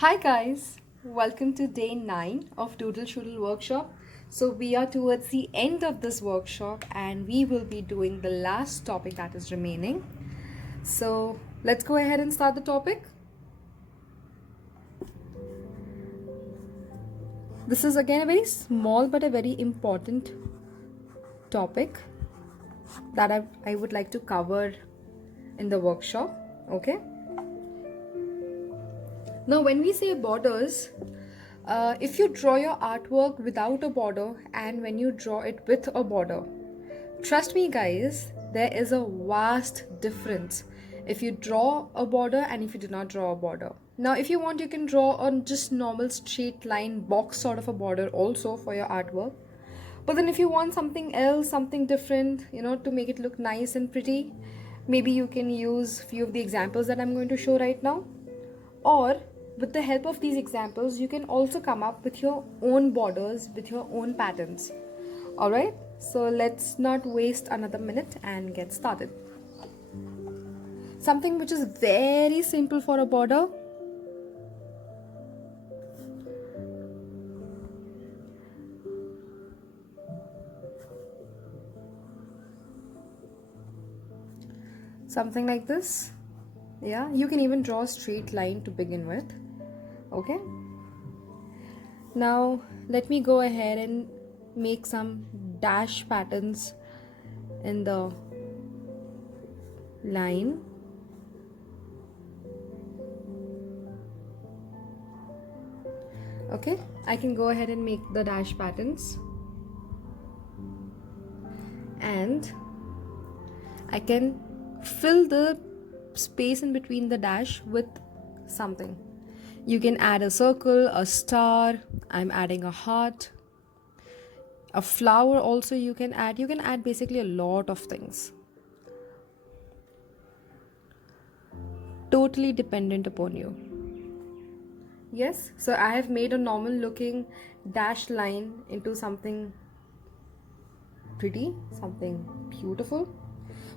Hi guys, welcome to day 9 of Doodle Shoodle workshop. So we are towards the end of this workshop and we will be doing the last topic that is remaining. So let's go ahead and start the topic. This is again a very small but a very important topic that I would like to cover in the workshop. Okay. Now when we say borders, if you draw your artwork without a border and when you draw it with a border, trust me guys, there is a vast difference if you draw a border and if you do not draw a border. Now if you want, you can draw on just normal straight line box sort of a border also for your artwork. But then if you want something else, something different, to make it look nice and pretty, maybe you can use few of the examples that I'm going to show right now. Or with the help of these examples, you can also come up with your own borders, with your own patterns. Alright, so let's not waste another minute and get started. Something which is very simple for a border. Something like this. Yeah, you can even draw a straight line to begin with. Okay, now let me go ahead and make some dash patterns in the line. Okay, I can go ahead and make the dash patterns and I can fill the space in between the dash with something. You can add a circle, a star, I'm adding a heart, a flower also you can add basically a lot of things, totally dependent upon you. Yes, so I have made a normal looking dash line into something pretty, something beautiful.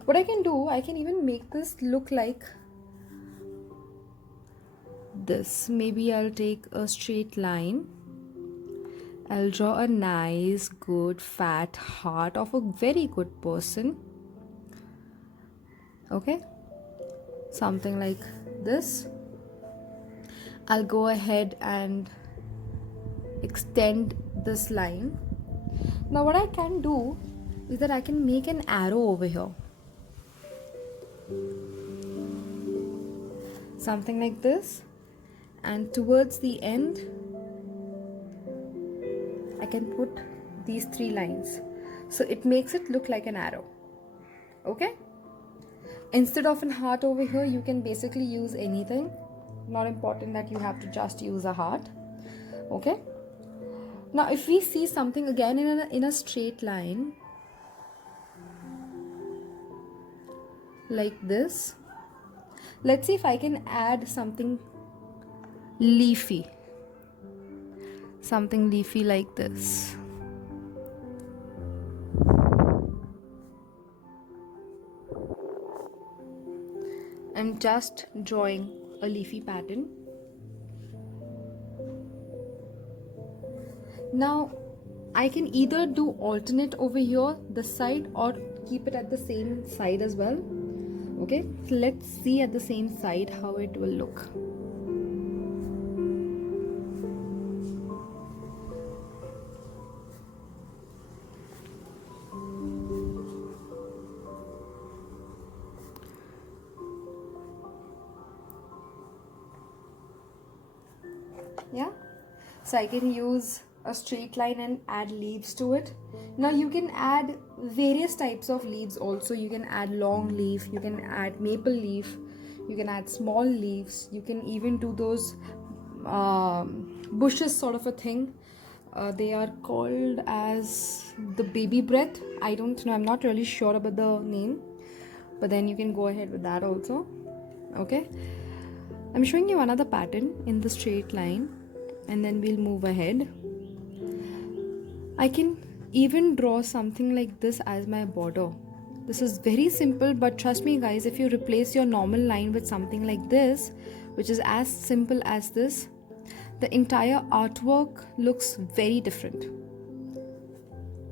What I can do, I can even make this look like this. Maybe I'll take a straight line. I'll draw a nice, good, fat heart of a very good person. Okay, something like this. I'll go ahead and extend this line. Now what I can do is that I can make an arrow over here. Something like this, and towards the end I can put these 3 lines, so it makes it look like an arrow. Okay, instead of an heart over here, you can basically use anything, not important that you have to just use a heart. Okay, now if we see something again in a straight line like this, let's see if I can add something leafy, like this. I'm just drawing a leafy pattern. Now I can either do alternate over here, this side, or keep it at the same side as well. Okay, so let's see at the same side how it will look. Yeah, so I can use a straight line and add leaves to it. Now you can add various types of leaves also. You can add long leaf, you can add maple leaf, you can add small leaves, you can even do those bushes sort of a thing. They are called as the baby breath. I don't know, I'm not really sure about the name, but then you can go ahead with that also. Okay, I'm showing you another pattern in the straight line and then we'll move ahead. I can even draw something like this as my border. This is very simple, but trust me guys, if you replace your normal line with something like this, which is as simple as this, the entire artwork looks very different.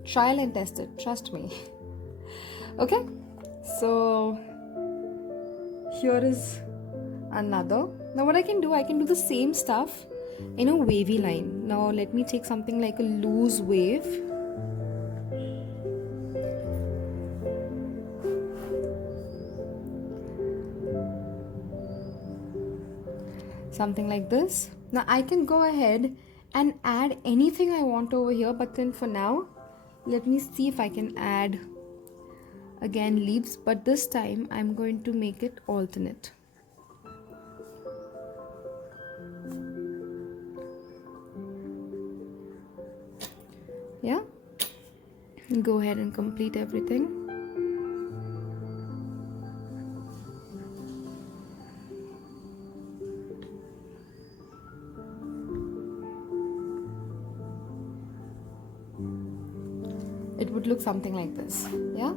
Trial and test it, trust me. Okay, so here is another. Now what I can do the same stuff in a wavy line. Now let me take something like a loose wave. Something like this. Now I can go ahead and add anything I want over here, but then for now, let me see if I can add again leaves, but this time I'm going to make it alternate. Yeah, go ahead and complete everything. It would look something like this. Yeah.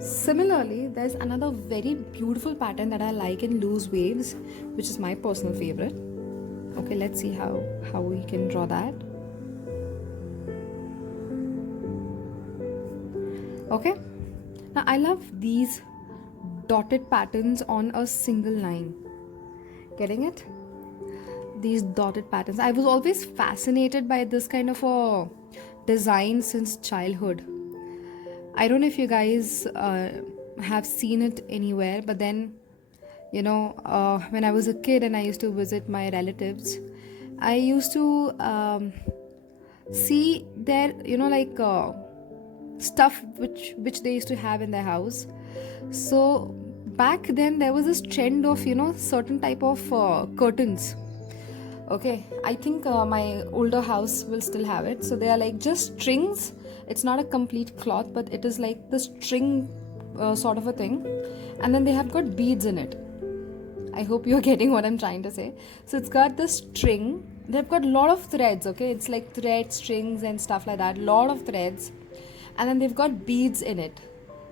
Similarly, there's another very beautiful pattern that I like in loose waves, which is my personal favorite. Okay, let's see how we can draw that. Okay, now I love these dotted patterns on a single line. Getting it? These dotted patterns. I was always fascinated by this kind of a design since childhood. I don't know if you guys have seen it anywhere, but then, you know, when I was a kid and I used to visit my relatives, I used to see their, you know, like stuff which they used to have in their house. So back then there was this trend of, you know, certain type of curtains. Okay, I think my older house will still have it. So they are like just strings. It's not a complete cloth, but it is like the string sort of a thing, and then they have got beads in it. I hope you're getting what I'm trying to say. So it's got the string. They've got a lot of threads. Okay, it's like thread strings and stuff like that. Lot of threads, and then they've got beads in it.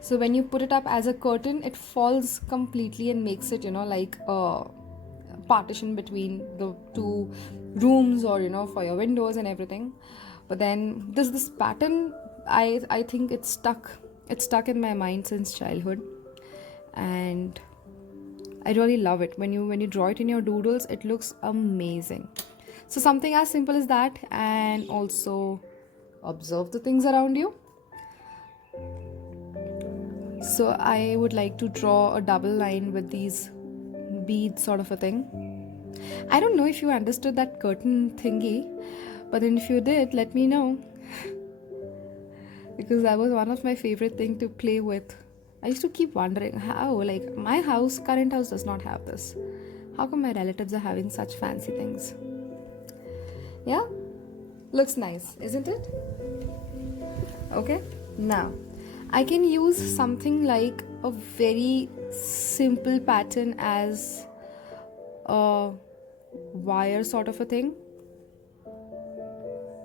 So when you put it up as a curtain, it falls completely and makes it, you know, like a partition between the two rooms, or, you know, for your windows and everything. But then this pattern, I think it's stuck in my mind since childhood, and I really love it. When you draw it in your doodles, it looks amazing. So something as simple as that, and also observe the things around you. So I would like to draw a double line with these beads sort of a thing. I don't know if you understood that curtain thingy, but then if you did, let me know, because that was one of my favorite thing to play with. I used to keep wondering how, like, my current house does not have this. How come my relatives are having such fancy things? Yeah, looks nice, isn't it? Okay, now I can use something like a very simple pattern as a wire sort of a thing.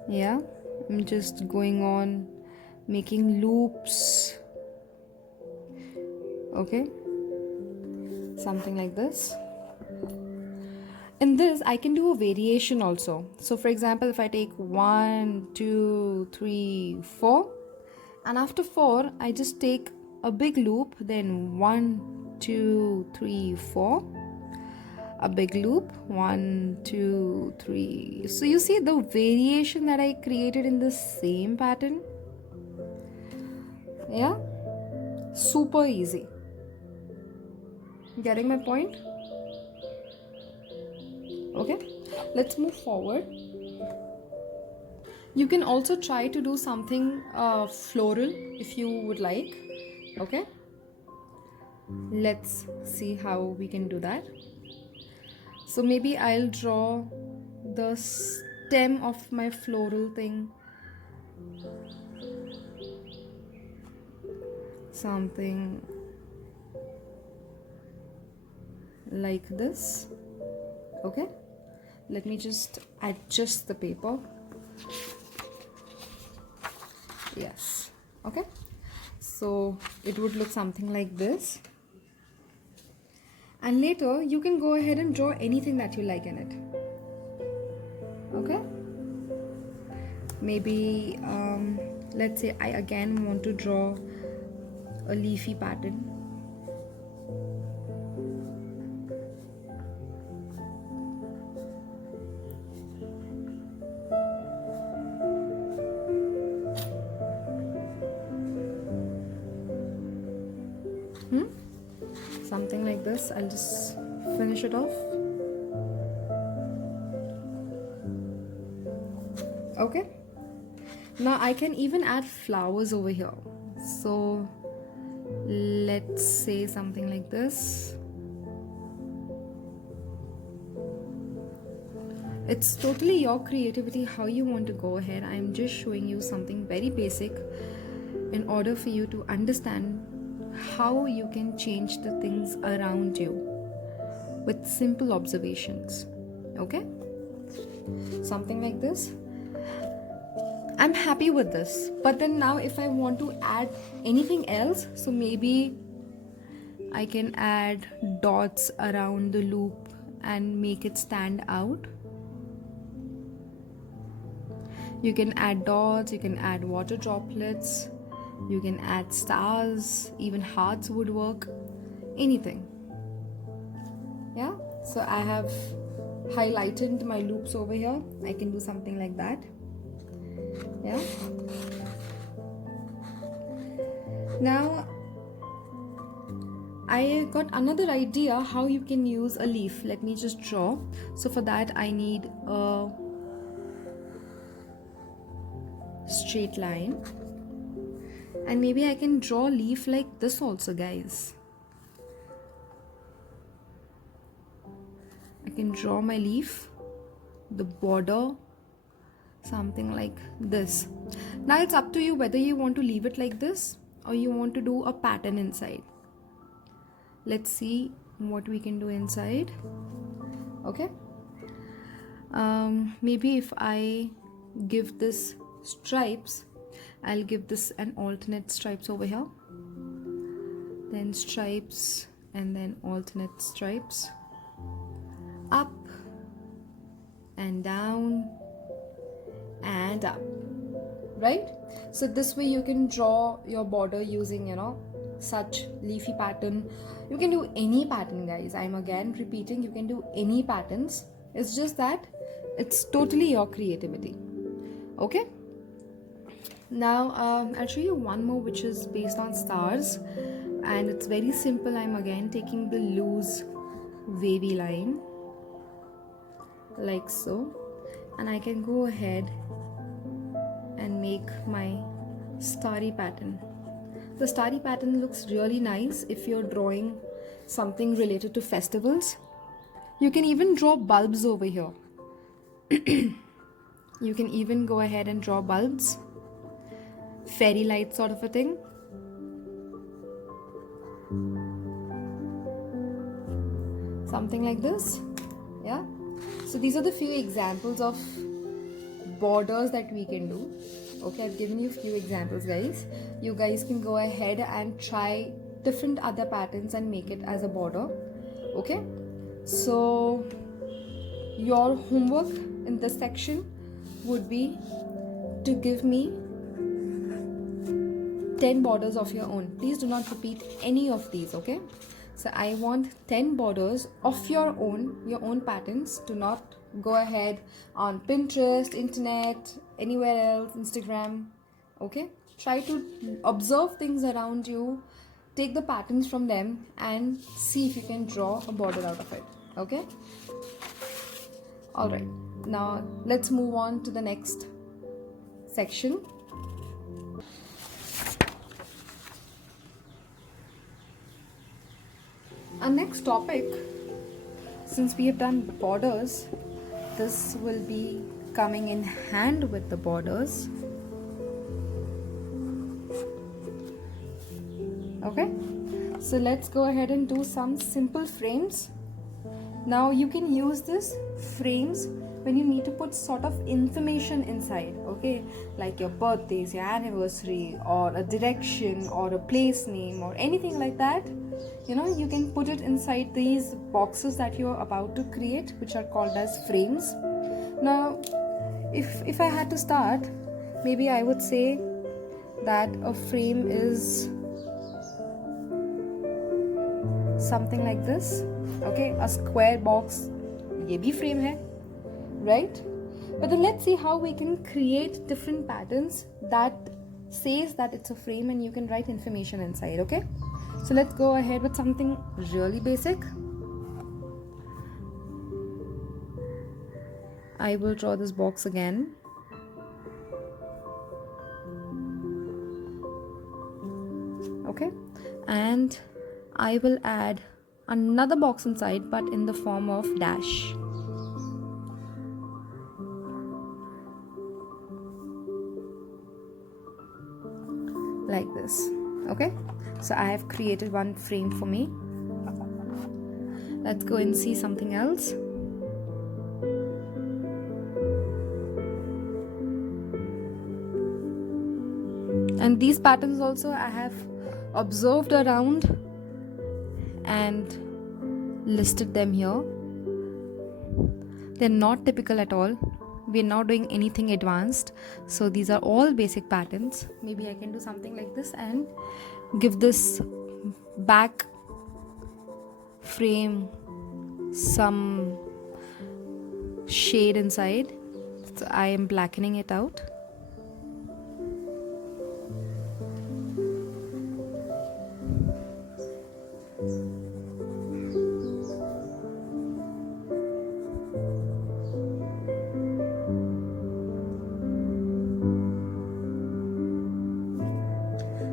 Yeah, I'm just going on making loops. Okay, something like this. In this, I can do a variation also. So for example, if I take 1, 2, 3, 4, and after 4, I just take a big loop, then 1, 2, 3, 4, a big loop, 1, 2, 3. So you see the variation that I created in the same pattern. Yeah, super easy. Getting my point? Okay, let's move forward. You can also try to do something floral if you would like. Okay, let's see how we can do that. So maybe I'll draw the stem of my floral thing, something like this. Okay, let me just adjust the paper. Yes, okay, so it would look something like this, And later you can go ahead and draw anything that you like in it. Okay, maybe let's say I again want to draw a leafy pattern. Something like this. I'll just finish it off. Okay, now I can even add flowers over here. So let's say something like this. It's totally your creativity how you want to go ahead. I'm just showing you something very basic in order for you to understand how you can change the things around you with simple observations. Okay, something like this. I'm happy with this, but then now if I want to add anything else, so maybe I can add dots around the loop and make it stand out. You can add dots, you can add water droplets, you can add stars, even hearts would work, anything. Yeah, so I have highlighted my loops over here. I can do something like that. Yeah, now I got another idea how you can use a leaf. Let me just draw. So for that I need a straight line, and maybe I can draw a leaf like this also, guys. I can draw my leaf, the border, something like this. Now it's up to you whether you want to leave it like this or you want to do a pattern inside. Let's see what we can do inside. Okay, maybe if I give this stripes, I'll give this an alternate stripes over here, then stripes, and then alternate stripes, up and down and up, right? So this way you can draw your border using, you know, such leafy pattern. You can do any pattern, guys. I'm again repeating, you can do any patterns. It's just that it's totally your creativity. Okay, now I'll show you one more which is based on stars, and it's very simple. I'm again taking the loose wavy line like so, and I can go ahead and make my starry pattern. The starry pattern looks really nice if you're drawing something related to festivals. You can even draw bulbs over here. You can even go ahead and draw bulbs, fairy light sort of a thing. Something like this. Yeah, so these are the few examples of borders that we can do. Okay, I've given you a few examples, guys. You guys can go ahead and try different other patterns and make it as a border. Okay, so your homework in this section would be to give me 10 borders of your own. Please do not repeat any of these. Okay, so I want 10 borders of your own patterns. Do not go ahead on Pinterest, internet, anywhere else, Instagram. Okay, try to observe things around you, take the patterns from them and see if you can draw a border out of it. Okay, all right, now let's move on to the next section. Our next topic, since we have done borders, this will be coming in hand with the borders. Okay, so let's go ahead and do some simple frames. Now you can use this frames when you need to put sort of information inside, okay, like your birthdays, your anniversary, or a direction, or a place name, or anything like that. you can put it inside these boxes that you're about to create, which are called as frames. Now, if I had to start, maybe I would say that a frame is something like this. Okay, a square box, ye bhi frame hai, right? But then let's see how we can create different patterns that says that it's a frame and you can write information inside. Okay, so let's go ahead with something really basic. I will draw this box again. Okay, and I will add another box inside, but in the form of dash. Like this. Okay, so I have created one frame for me. Let's go and see something else. And these patterns also I have observed around and listed them here. They're not typical at all. We're not doing anything advanced, so these are all basic patterns. Maybe I can do something like this and give this back frame some shade inside. So I am blackening it out.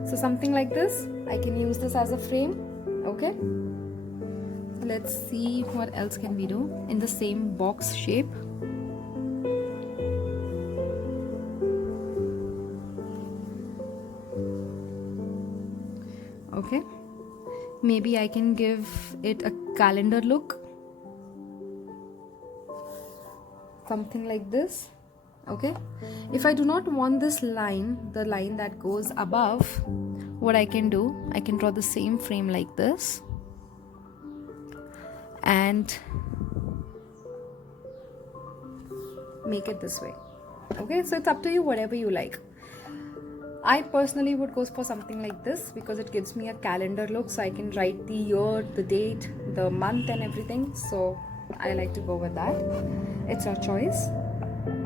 So something like this, I can use this as a frame. Okay, let's see what else can we do in the same box shape. Okay, maybe I can give it a calendar look, something like this. Okay, if I do not want this line, the line that goes above, what I can do, I can draw the same frame like this and make it this way. Okay, so it's up to you, whatever you like. I personally would go for something like this because it gives me a calendar look, so I can write the year, the date, the month and everything. So I like to go with that. It's your choice.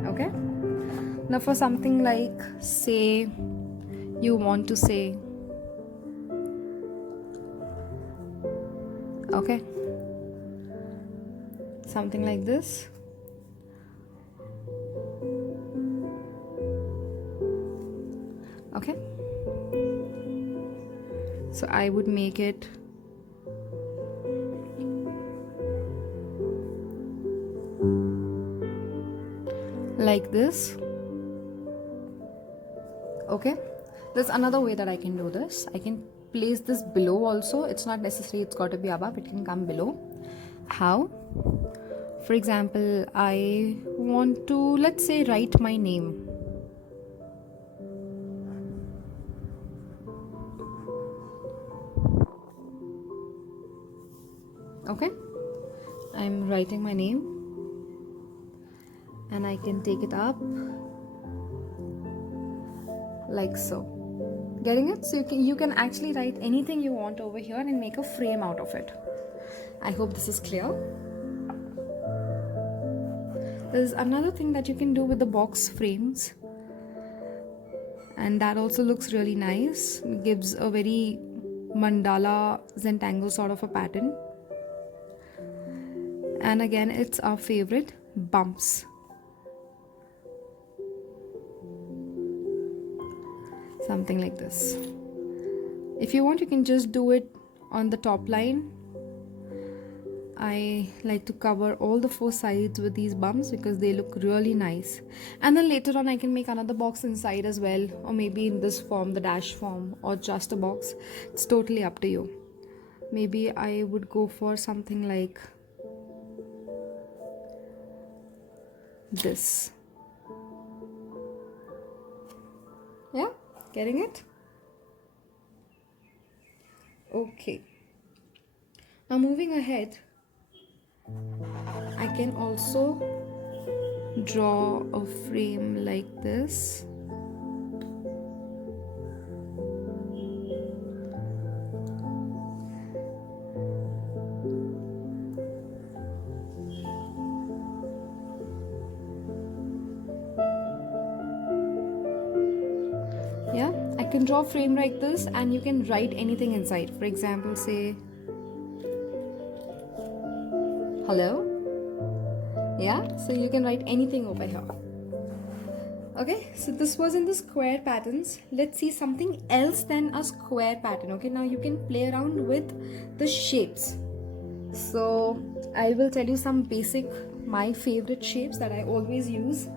Okay, now for something like, say you want to say, okay, something like this. Okay, so I would make it like this. Okay, there's another way that I can do this. I can place this below also. It's not necessary it's got to be above, it can come below. How? For example, I want to, let's say, write my name. Okay, I'm writing my name and I can take it up like so. Getting it? So you can actually write anything you want over here and make a frame out of it. I hope this is clear. There's another thing that you can do with the box frames, and that also looks really nice. It gives a very mandala zentangle sort of a pattern. And again, it's our favorite, bumps. Something like this. If you want, you can just do it on the top line. I like to cover all the four sides with these bumps because they look really nice. And then later on I can make another box inside as well, or maybe in this form, the dash form, or just a box. It's totally up to you. Maybe I would go for something like this. Yeah, getting it? Okay. Now moving ahead, I can also draw a frame like this. Yeah, I can draw a frame like this, and you can write anything inside. For example, say hello. Yeah, so you can write anything over here. Okay, so this was in the square patterns. Let's see something else than a square pattern. Okay, now you can play around with the shapes. So I will tell you some basic, my favorite shapes that I always use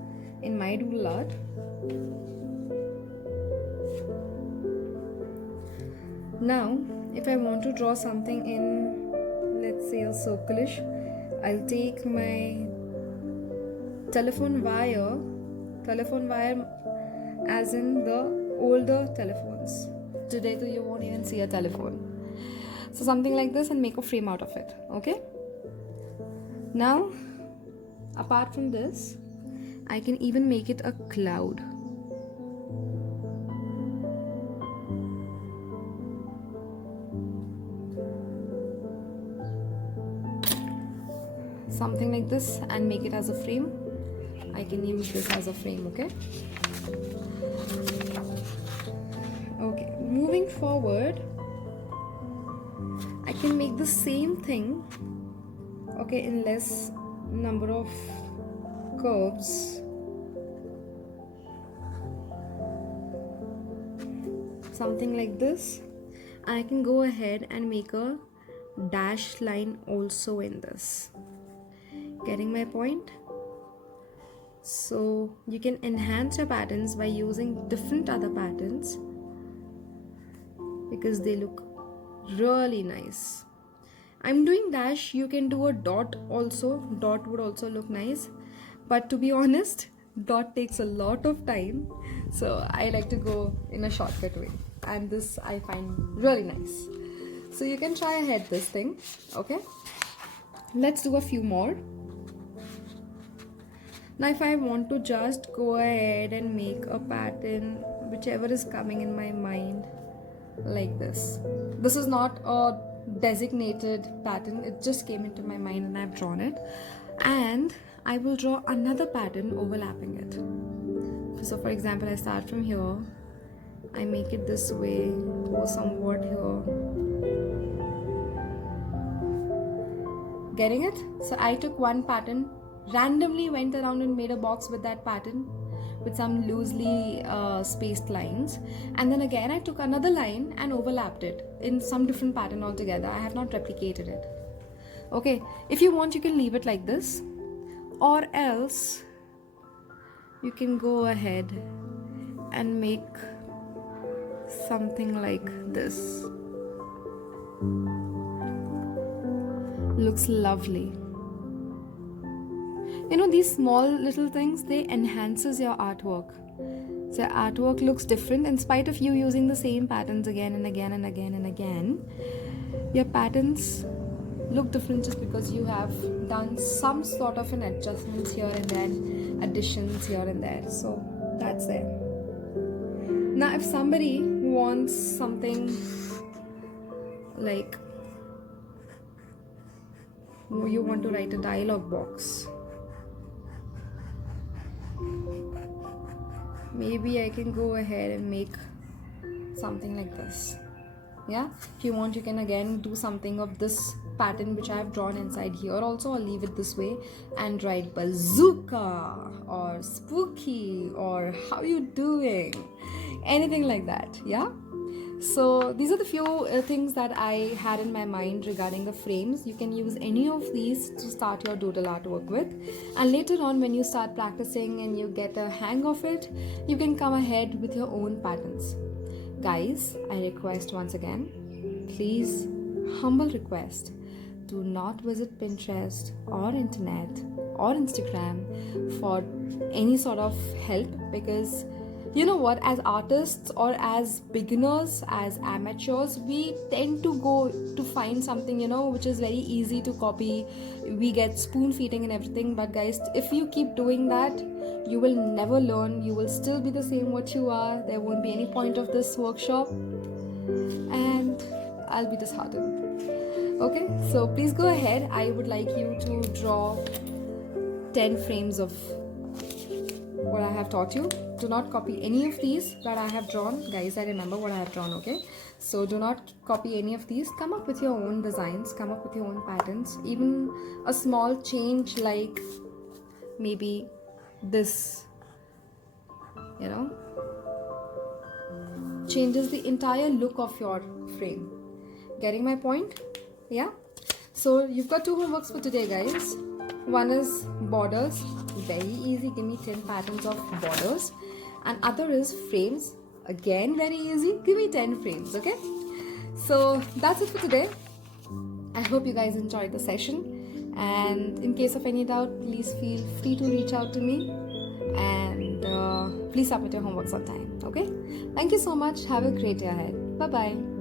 in my doodle art. Now, if I want to draw something in, let's say, a circlish, I'll take my telephone wire as in the older telephones. Today, you won't even see a telephone. So something like this, and make a frame out of it. Okay. Now, apart from this, I can even make it a cloud. Something like this, and make it as a frame. I can use this as a frame. Okay. Okay, moving forward, I can make the same thing, okay, in less number of curves. Something like this. I can go ahead and make a dash line also in this. Getting my point? So you can enhance your patterns by using different other patterns because they look really nice. I'm doing dash. You can do a dot also. Dot would also look nice, but to be honest, dot takes a lot of time, so I like to go in a shortcut way, and this I find really nice. So you can try ahead this thing. Okay, let's do a few more. Now if I want to just go ahead and make a pattern whichever is coming in my mind, like this. This is not a designated pattern, it just came into my mind and I've drawn it, and I will draw another pattern overlapping it. So for example, I start from here, I make it this way, go somewhat here. Getting it? So I took one pattern, randomly went around and made a box with that pattern with some loosely spaced lines, and then again I took another line and overlapped it in some different pattern altogether. I have not replicated it. Okay, if you want you can leave it like this, or else you can go ahead and make something like this. Looks lovely. You know, these small little things, they enhances your artwork. So your artwork looks different in spite of you using the same patterns again and again and again and again. Your patterns look different just because you have done some sort of an adjustments here and there, additions here and there. So that's there. Now if somebody wants something like you want to write a dialogue box, maybe I can go ahead and make something like this. Yeah, if you want you can again do something of this pattern which I have drawn inside here also, or leave it this way and write bazooka or spooky or how you doing, anything like that. Yeah, so these are the few things that I had in my mind regarding the frames. You can use any of these to start your doodle artwork with, and later on when you start practicing and you get a hang of it, you can come ahead with your own patterns. Guys, I request once again, please, humble request, do not visit Pinterest or internet or Instagram for any sort of help, because You know what, as artists or as beginners, as amateurs, we tend to go to find something, which is very easy to copy. We get spoon feeding and everything. But guys, if you keep doing that, you will never learn. You will still be the same what you are. There won't be any point of this workshop, and I'll be disheartened. Okay, so please go ahead. I would like you to draw 10 frames of what I have taught you. Do not copy any of these that I have drawn. Guys, I remember what I have drawn, okay? So do not copy any of these. Come up with your own designs, come up with your own patterns. Even a small change like maybe this, changes the entire look of your frame. Getting my point? Yeah? So you've got 2 homeworks for today, guys. One is borders, very easy, give me 10 patterns of borders. And other is frames, again very easy, give me 10 frames, okay? So that's it for today. I hope you guys enjoyed the session, and in case of any doubt, please feel free to reach out to me, and please submit your homeworks on time, okay? Thank you so much. Have a great day ahead. Bye bye.